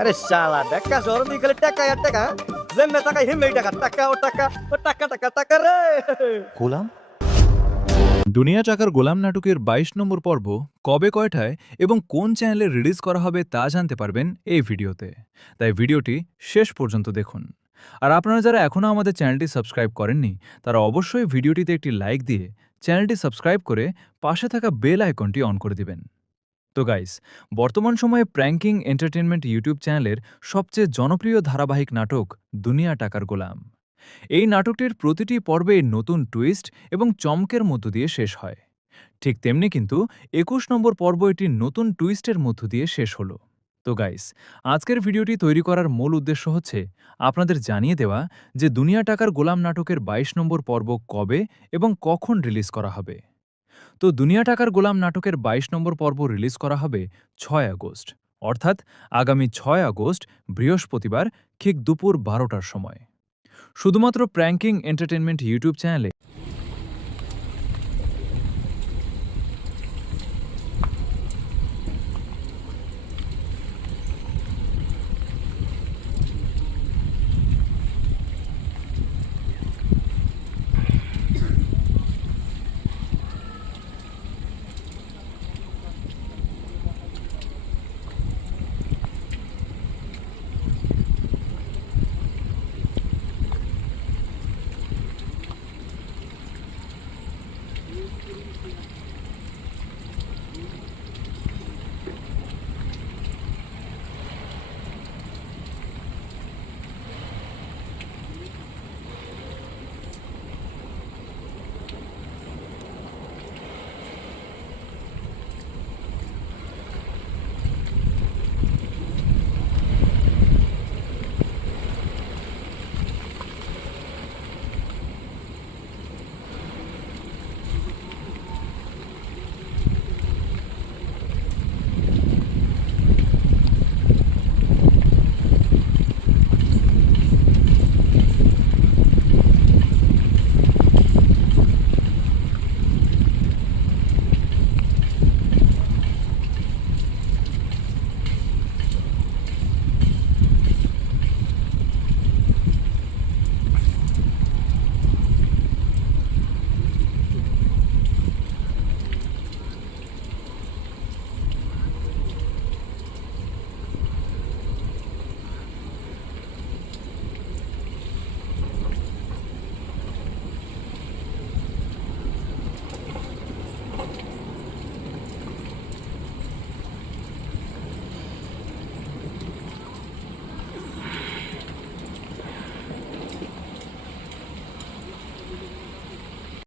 আরে শালা ঢাকা শহর নিয়ে খালি টাকা আর টাকা যেমনে টাকা হেমনি টাকা টাকা ও টাকা ও টাকা টাকা টাকা রে গোলাম দুনিয়া টাকার গোলাম নাটকের ২২ নম্বর পর্ব কবে কয়টায় এবং কোন চ্যানেলে রিলিজ করা হবে তা জানতে পারবেন এই ভিডিওতে। তাই ভিডিওটি শেষ পর্যন্ত দেখুন। আর আপনারা যারা এখনও আমাদের চ্যানেলটি সাবস্ক্রাইব করেননি তারা অবশ্যই ভিডিওটিতে একটি লাইক দিয়ে চ্যানেলটি সাবস্ক্রাইব করে পাশে থাকা বেল আইকনটি অন করে দিবেন। তো গাইস, বর্তমান সময়ে প্র্যাঙ্কিং এন্টারটেনমেন্ট ইউটিউব চ্যানেলের সবচেয়ে জনপ্রিয় ধারাবাহিক নাটক দুনিয়া টাকার গোলাম। এই নাটকটির প্রতিটি পর্বে নতুন টুইস্ট এবং চমকের মধ্য দিয়ে শেষ হয়। ঠিক তেমনি কিন্তু ২১ নম্বর পর্ব এটি নতুন টুইস্টের মধ্য দিয়ে শেষ হলো। তো গাইস, আজকের ভিডিওটি তৈরি করার মূল উদ্দেশ্য হচ্ছে আপনাদের জানিয়ে দেওয়া যে দুনিয়া টাকার গোলাম নাটকের ২২ নম্বর পর্ব কবে এবং কখন রিলিজ করা হবে। তো দুনিয়া টাকার গোলাম নাটকের ২২ নম্বর পর্ব রিলিজ করা হবে ৬ আগস্ট, অর্থাৎ আগামী ৬ আগস্ট বৃহস্পতিবার ঠিক দুপুর ১২টার সময়। শুধুমাত্র প্র্যাঙ্কিং এন্টারটেনমেন্ট ইউটিউব চ্যানেলে